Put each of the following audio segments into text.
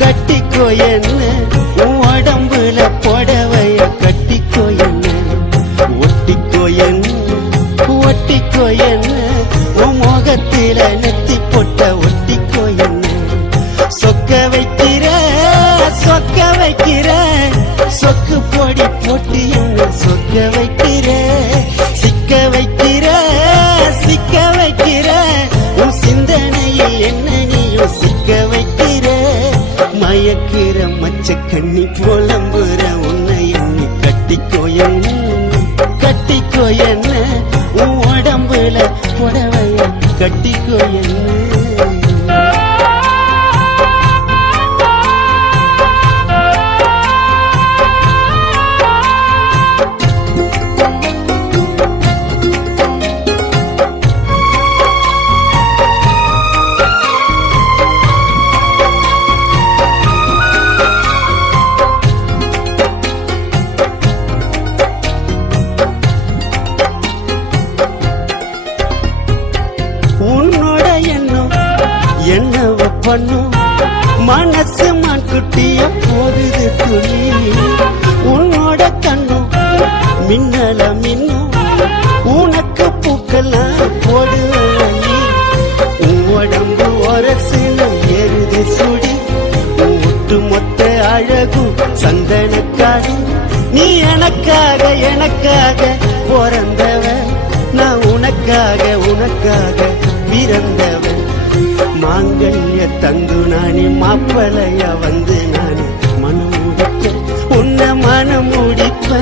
கட்டிக்கோ என்ன உன் உடம்புல புடவைய கட்டிக்கோ என்ன ஒட்டிக்கோ என்ன உன் முகத்தில நெத்தி பொட்ட ஒட்டிக்கோ என்ன சொக்க வைக்கிற சொக்கு பொடி போட்டு என்ன சொக்க வைக்கிற சிக்க வைக்கிற உன் சிந்தனையில் என்ன நீயும் சிக்க வைக்கிற மயக்கிற மச்ச கண்ணி புலம்புற உன்னை எண்ணி கட்டிக்கோ என்ன உன் உடம்புல புடவைய கட்டிக்கோ என்ன என்னவ பண்ணும் மனசு மான்குட்டிய போகுது துளி உன்னோட கண்ணும் மின்னல மின்னும் உனக்கு பூக்கெல்லாம் போடுவேன் உன் உடம்பு ஒரசுல ஏறுது சுடி ஒட்டு மொத்த அழகும் சந்தனக்காடி நீ எனக்காக பிறந்தவ நான் உனக்காக பிறந்தவன் மாங்கல்ய தந்து நானே மாப்பளையா வந்து நானே மனம் முடிப்ப உன்னை மனம் முடிப்ப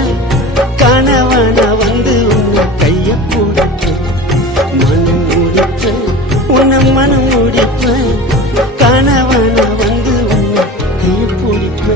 கணவன வந்து உன்னை கைய போடுப்ப மனம் முடிப்ப உன்னை மனம் முடிப்ப கணவன வந்து உன்னை கைய போடிப்ப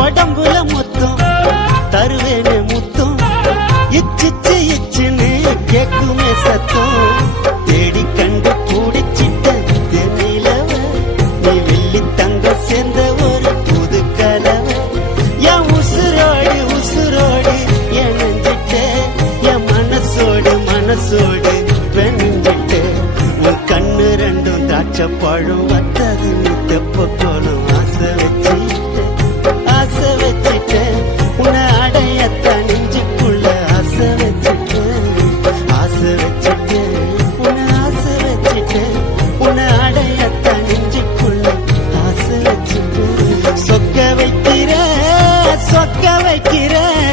உடம்புல மொத்தம் தருவேனே முத்தம் இச்சுன்னு கேக்குமே சத்தம் தேடி கண்டு பூடிச்சிட்ட தென்னிலவ நீ வெள்ளி தங்க சேர்ந்த ஒரு புது கலவை என் உசுரோடு எனஞ்சிட்ட என் மனசோடு பெண்ணிட்ட உன் கண்ணு ரெண்டும் திராட்சை பழம் வத்தது நீ தெப்ப கோலம்